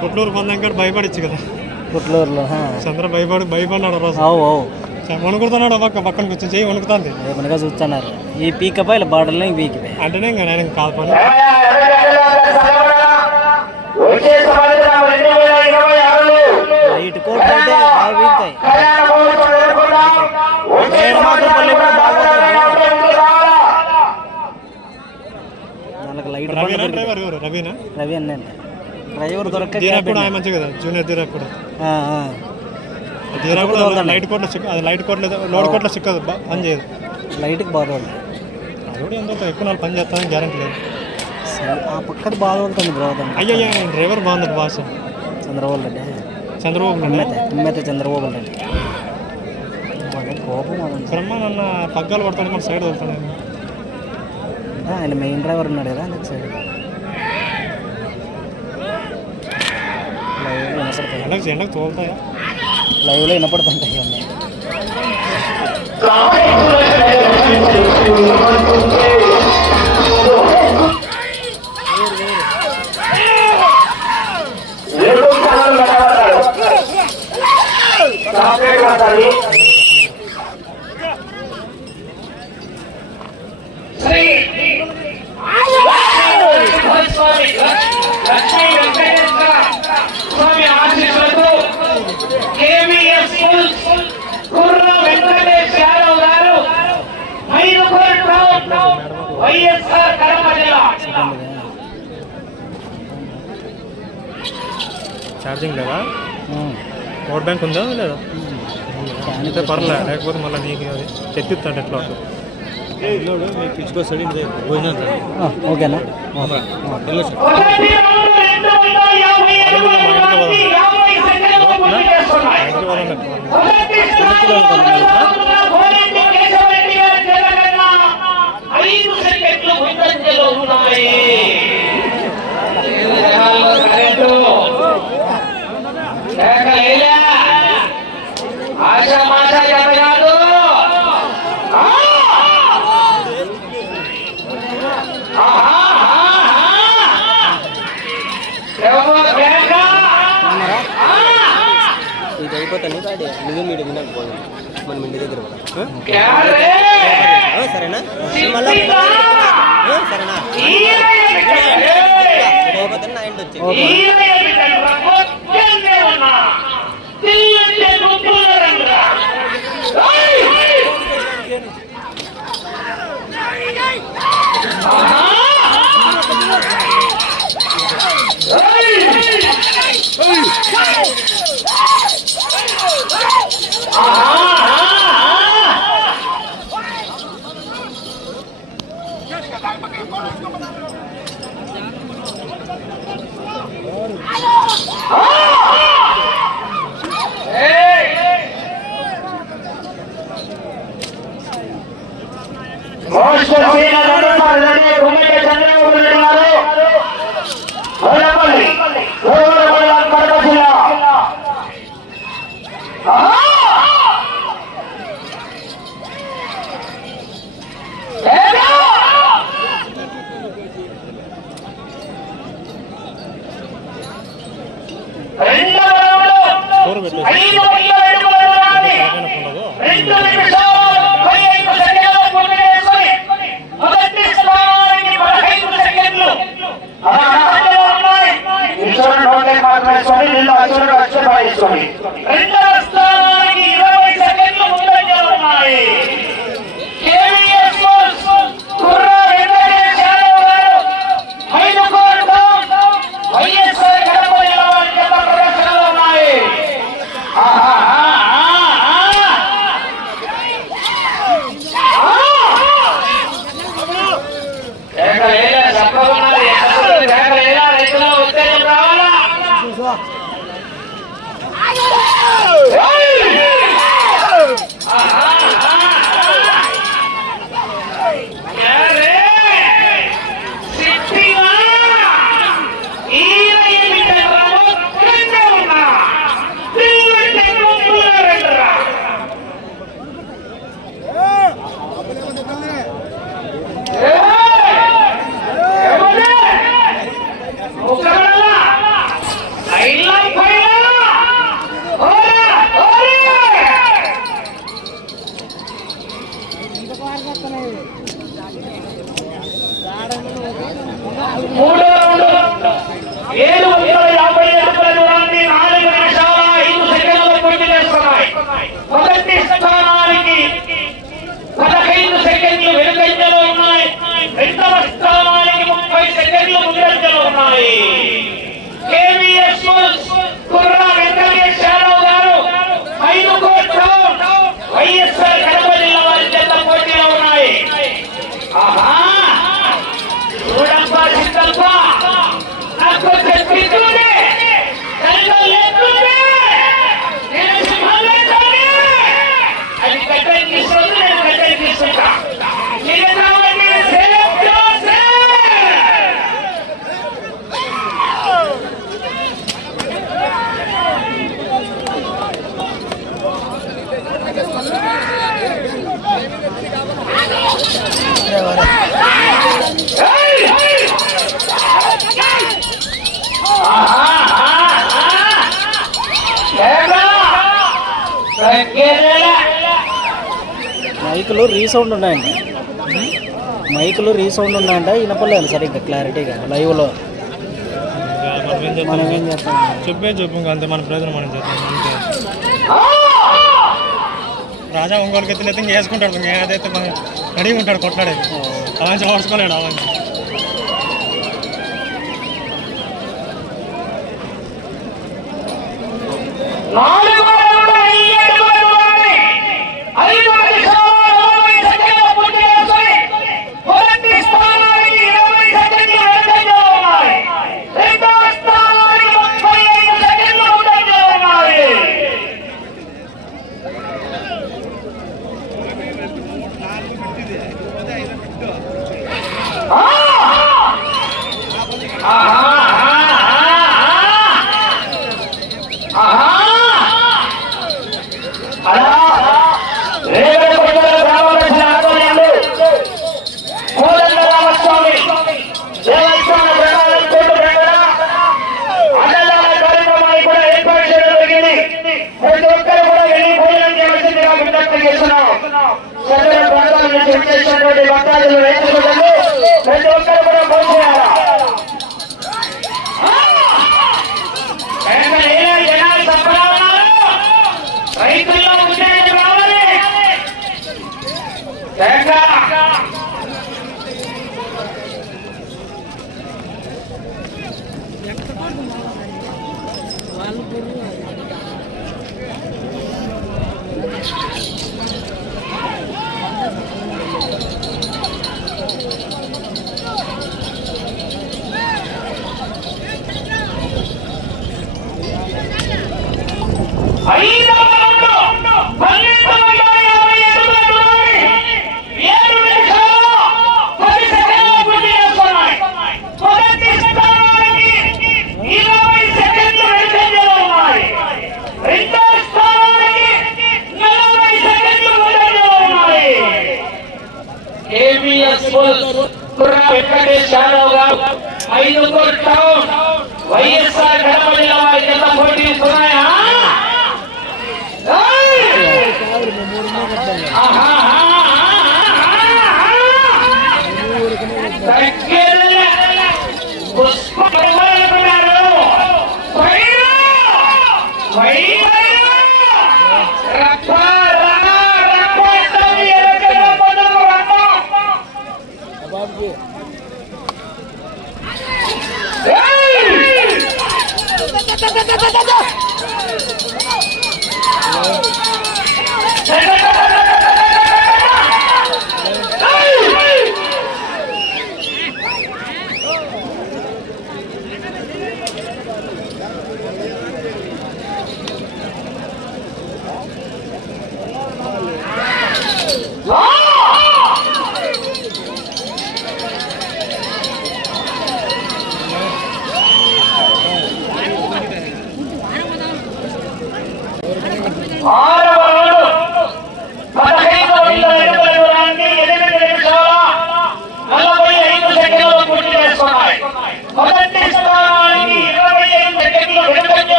కొట్లూరు పందం కాడ భయపడిచ్చు కదా. పుట్లూరులో చంద్ర భయపడి భయపడినాడు ఆ వణుకుతున్నాడు పక్క పక్కన కూర్చొని చేయి వణుకుతుంది. రేపనగా చూస్తున్నారు. ఈ పీకపై ఇలా బార్డర్లో ఈ పీకిపోయి అంటేనే ఇంకా నేను లైట్ కోట్ అయితే బాగా వాళ్ళకి లైట్ రవీనా డ్రైవర్ ఎవరు? రవీనా? రవి అన్న డ్రైవర్ దొరక్క దీరా కూడా ఆయన మంచి కదా? జూనియర్ దీరా కూడా. ఆ, ఆ. దీరా కూడా లైట్ కోట్లో చిక్క అది లైట్ కోట్లో లోడ్ కోట్లో చిక్కదు బా- పని చేయదు లైట్కి బాగా ఉంది అది కూడా ఎంతో ఎక్కువ నాలుగు పని చేస్తానని గ్యారంటీ లేదు సరే, ఆ పక్కది బాగా ఉంటుంది బ్రో అతను అయ్యయ్య డ్రైవర్ బాగుంది భాష చంద్రబాబు రెడ్డి చంద్రబాబు నాయుడు ఉమ్మెతే ఉమ్మెతే చంద్రబాబు రెడ్డి బాగా కోపం అదంతా. బ్రహ్మ నన్న పగ్గాలు పడతాను మన సైడ్ వెళ్తాను ఆ, ఆయన మెయిన్ డ్రైవర్ ఉన్నాడు కదా నెక్స్ట్ సైడ్ లైవ్లో వినపడతాయి ఎండకు ఎండకు తోలుతాయా లైవ్లో వినపడుతుంటాయి అన్నీ స్థలాలు కనబడతాడు. చాక్లెట్ పడతాది. శ్రీ స్వామి లక్ష్మీ వెంకటేశ్వర స్వామి ఆశీస్సులతో కేవీఎస్ స్కూల్ కుర్ర వెంకటేష్ యాదవ్ గారు మైదుకూరు టౌన్ వైఎస్ఆర్ కడప జిల్లా ఛార్జింగ్ లేదా. పవర్ బ్యాంక్ ఉందా లేదా అయితే పర్లే లేకపోతే మళ్ళీ నీకు అది తెప్పిస్తాడు ఎట్లా ఆ, ఓకేనా మొదటి రౌండ్ రెండు వందల యాభై ఏడు మంది యాభై సెకండ్లు పూర్తి చేస్తున్నాయి. మొదటి స్థానంలో కోరెడ్డి కేశవరెడ్డి గారి జనగణన ఐదు సెకండ్లు ముందంజలో ఉన్నాయి. ఏడు జత కాదు. ఇది అయిపోతాను మీడియం నాకు మనం ఇంటి దగ్గర సరేనా సరేనా అక్షర పాటించుకోండి మైకులు రీసౌండ్ ఉన్నాయండి. మైకులు రీసౌండ్ ఉన్నాయంట వినపడలేదు సరిగ్గా క్లారిటీగా లైవ్లో. మనం ఏం చేస్తాం? చెప్పే చెప్పు అంతే మన ప్రయోజనం మనం చేస్తాం? రాజా ఇంకోటికి ఎత్తిన వేసుకుంటాడు ఏదైతే రెడీగా ఉంటాడు కొట్లాడేది. అవన్నీ ఓడ్చుకోలేడు అవన్నీ నాలుగు ఉన్నటువంటి ప్రతి ఒక్కరు కూడా కోరుకోవాలా జనాలు రైతుల్లో ఉద్యోగం రావాలి. ¡Apártate!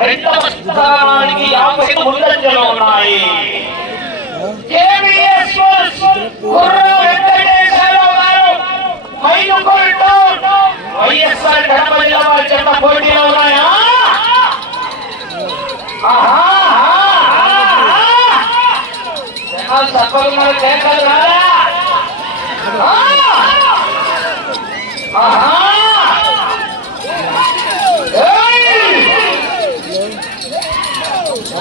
రెండవ స్థానానికి యాభై ముందంజలో ఉన్నాయి. వైఎస్ఆర్ కడప జిల్లా జెండా పోటీలో ఉన్నాయా?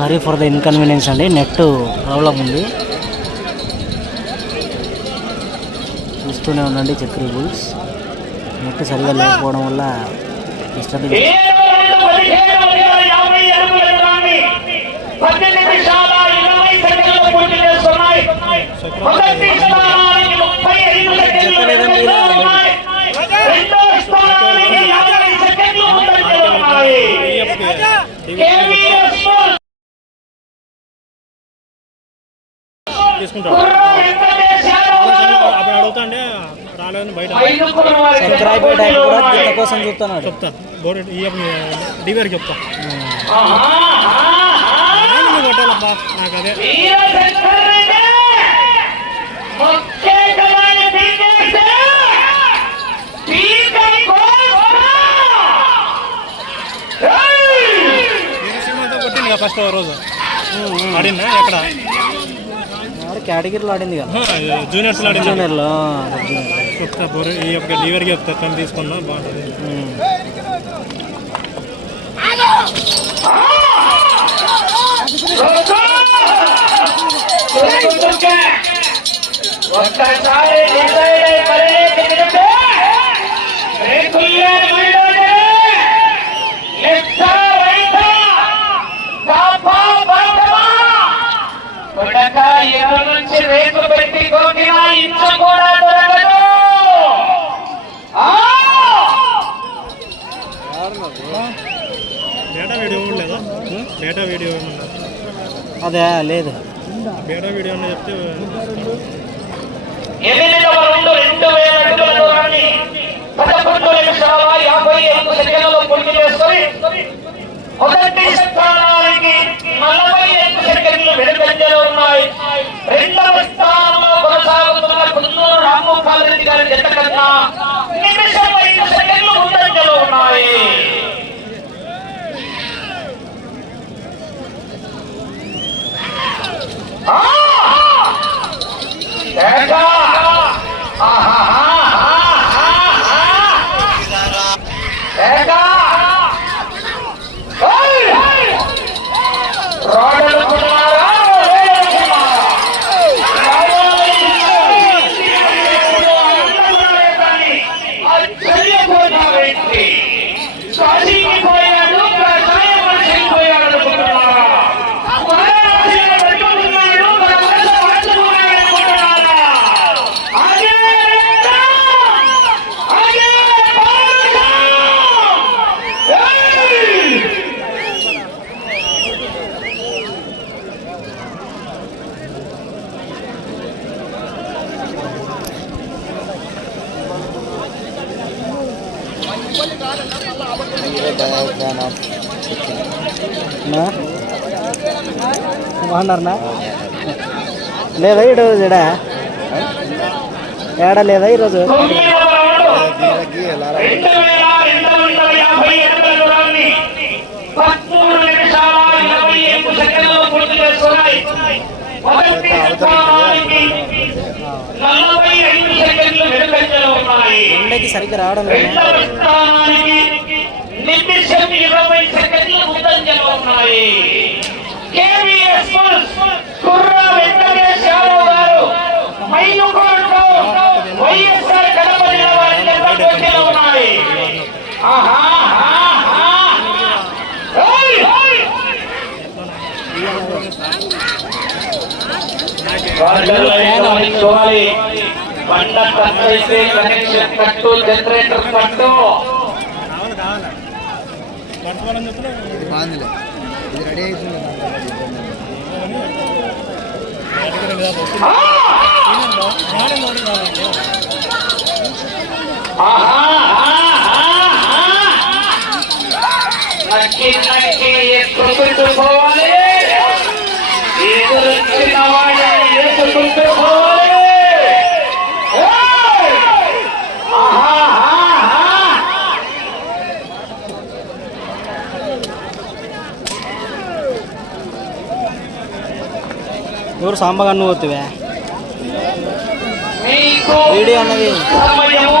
సారీ ఫర్ ద ఇన్కన్వీనియన్స్ అండి. నెట్ ప్రాబ్లం ఉంది. చూస్తూనే ఉండండి చక్రీ బుల్స్ నెట్ సరిగా లేకపోవడం వల్ల డిస్టర్బెన్స్ గారు అప్పుడు అడుగుతా అంటే రాలేదని బయట. సంక్రాయిపేట ఆయన కూడా దీంత కోసం చూస్తున్నాడు. చెప్తా. బోర్డు ఈ డివైర్కి చెప్తా. ఆహా, ఆహా. నేను కొట్టాలబ్బా? నాకు అదే. ఫస్ట్ రోజు. ఆడిందా ఎక్కడ? కేటగిరీలో ఆడింది కదా జూనియర్స్లో ఆడిందా జూనియర్లో చెప్తా బోర్ ఈ యొక్క డివైర్కి చెప్తా తను తీసుకుందాం బాగుంటుంది చూసుకుంటుంటే ఒక్కసారి నుంచి పెట్టి కొట్టిన ఇంచ కూడా దొరకదు! డేటా వీడియో అదే లేదు. డేటా వీడియో చెప్తే ఎనిమిదవ రెండు రెండు వేల అడుగుల దూరాన్ని పదకొండు నిమిషాల యాభై ఐదు సెకండ్లలో పూర్తి చేసుకొని మొదటి స్థానానికి నలభై ఐదు సెకండ్లు వెనుకంజలో ఉన్నాయి. రెండవ స్థానంలో కొనసాగుతున్న కుందూరు రామ్మోహన్ రెడ్డి గారి జత కన్నా నిమిషం ఐదు సెకండ్లు ముందంజలో ఉన్నాయి. ఆ! బాగున్నారనా లేదా ఈరోజు? ఇడా ఏడా లేదా ఈరోజు తొమ్మిదవ రౌండ్ రెండు వేల రెండు వందల యాభై అడుగుల దూరాన్ని పదమూడు నిమిషాల ఇరవై ఐదు సెకండ్లలో పూర్తి చేసుకున్నాయి మొదటి స్థానానికి నలభై ఐదు సెకండ్లు వెనుకంజలో ఉన్నాయి ఎండకి సరిగ్గా రావడం నిమిషం ఇరవై సెకండ్లు ముందంజలో ఉన్నాయి. కేవీఎస్ కుర్ర వెంకటేష్ యాదవ్ గారు మైలుకోటలో వైఎస్ఆర్ కడప జిల్లా వారి జత పోటీలో ఉన్నాయి. ఆహా ఆహా ఏయ్! వాళ్ళల్లో ఎంతమంది చూడాలి బండ కట్టయితే కనెక్షన్ కట్టు జనరేటర్ కట్టు కావాలి కావాలి పట్టుకోవాలని చెప్తున్నా ఇది రెడీ అయిపోయింది కేటగిరీ లేదా వచ్చింది ఆ! మార్నింగ్ మార్నింగ్ కావాలి ఆహా ఆహా నక్కి నక్కి ఎక్కుకుంటూ పోవాలి ఎదురొచ్చిన వాడిని ఎక్కుకుంటూ ఎవరు సాంబగా నువ్వు వస్తువే మీకు వీడియో అన్నది సమయము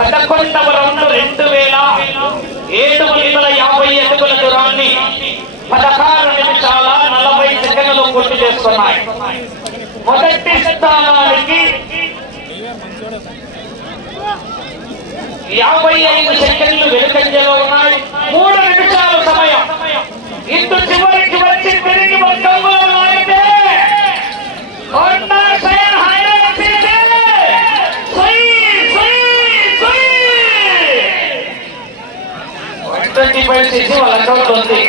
పదకొండవ రౌండ్ రెండు వేల ఏడు వందల యాభై అడుగుల దూరాన్ని పదహారు నిమిషాల నలభై సెకండ్లు పూర్తి చేస్తున్నాయి. మొదటి స్థానానికి యాభై ఐదు సెకండ్లు వెనుకంజలో ఉన్నాయి. మూడు నిమిషాల సమయం. ఇటు చివరి వచ్చి తిరిగి మొత్తంలో లాగితే హోండా షైన్ హైలైట్ చేసి సుయ్, సుయ్, సుయ్. 125 సీసీ వాళ్ళ అకౌంట్ ఉంది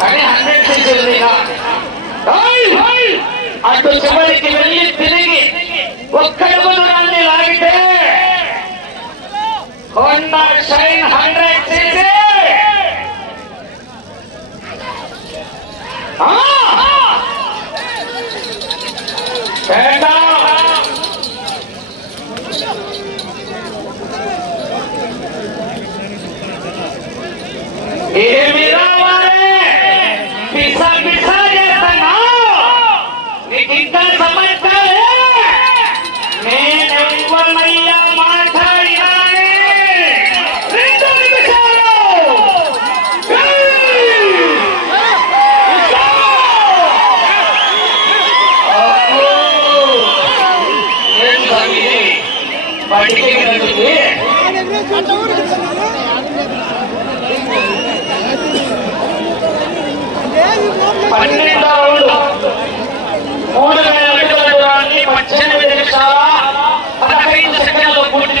కానీ హండ్రెడ్ సీసీ ఉంది. అటు చివరికి వెళ్ళి తిరిగి ఒక్క అడుగు దూరాన్ని లాగితే హోండా షైన్ హండ్రెడ్ సీసీ ఏమి రావాలి పిసా పిసా చేస్తాను నీకు ఇంకా సమస్యలే నేను ఇవ్వమయ్యా మాట్లాడినానే రెండు నిమిషాలు ఏయ్! అబ్బో! ఏం స్వామి ఇది? బయటికి వెళ్ళండి. పన్నెండవ రౌండ్ మూడు వేల అడుగుల దూరాన్ని పద్దెనిమిది నిమిషాల పదహైదు సెకండ్లు పూర్తి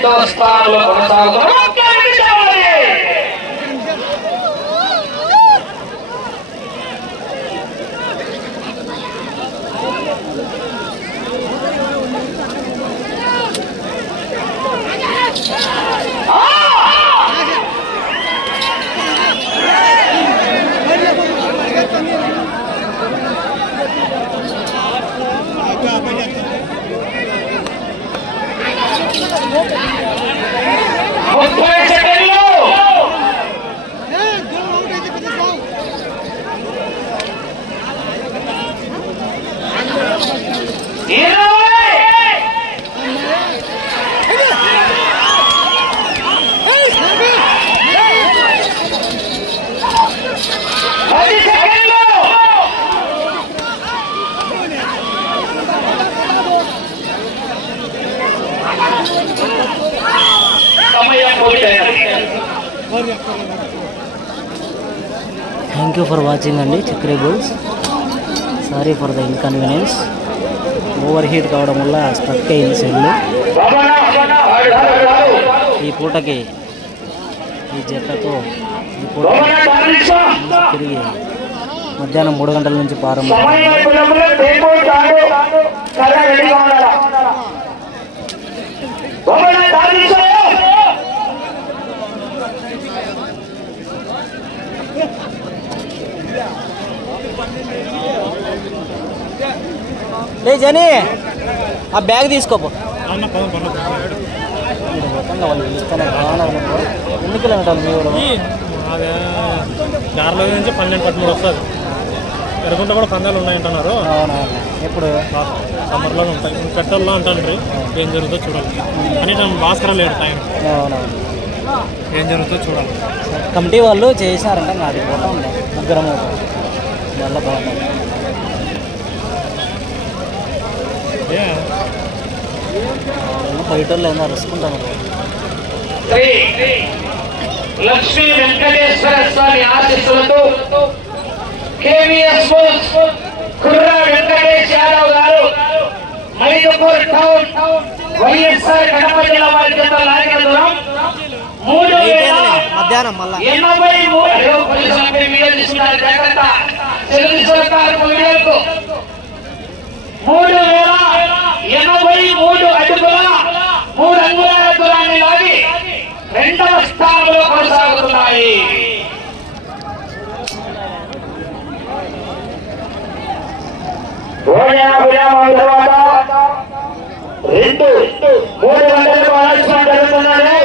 రెండవ స్థానంలో కొనసాగుతున్న ముప్పై సెకండ్లు దూరం అవుట్ అయితే పెద్ద సాగు ఇరవై పది సెకండ్లు సమయం పూర్తయినది థ్యాంక్ యూ ఫర్ వాచింగ్ అండి Chakri bulls. Sorry for the inconvenience. Over heat కావడం వల్ల స్ట్రక్ అయింది సెల్లు. ఈ పూటకి ఈ జతతో ఈ పూట తిరిగి మధ్యాహ్నం మూడు గంటల నుంచి ప్రారంభం సమయపురంలో టేబుల్ తాడు కర్ర రెడీగా ఉండాలా బొమ్మన తాగించు లే జని ఆ బ్యాగ్ తీసుకోపో అన్న పదం పర్లేదు మీరు మొత్తంగా వాళ్ళు పిలుస్తానే బాగున్నారు ఎన్ని కిలోమీటర్లు మీ ఊరు? దారిలో నుంచి పన్నెండు పదమూడు వస్తుంది. ఎరుగుంట కూడా పందాలు ఉన్నాయంటున్నారు. ఎప్పుడు? సమ్మర్లో ఉంటాయి. పెట్రోల్లో అంటాను ఏం జరుగుతుందో చూడాలి. కానీ నేను భాస్కర్ లేడు టైం. ఏం జరుగుతుందో చూడాలి. కమిటీ వాళ్ళు చేశారంట నాది పోతా ఉండే ముగ్గురం వల్ల బాగుంది ఏ బయట వాళ్ళు శ్రీ లక్ష్మీ వెంకటేశ్వర స్వామి ఆశీస్సులతో కేవీఎస్ కుర్ర వెంకటేష్ యాదవ్ గారు మైదుపూర్ టౌన్ వైఎస్ఆర్ కడప జిల్లా వారి చేత లాగిన దూరం మూడు వేల మధ్యాహ్నం మళ్ళా. ఎనభై మూడు అయ్యో, పోలీసులపై వీడియో తీసుకున్నారు జాగ్రత్త. తెలుగు వీడియోకు మూడు వేల ఎనభై మూడు అడుగుల మూడు అంగుళాల దూరాన్ని లాగి రెండవ స్థానంలో కొనసాగుతున్నాయి. రెండు మూడు గంటలకు ఆలస్యం జరుగుతుందని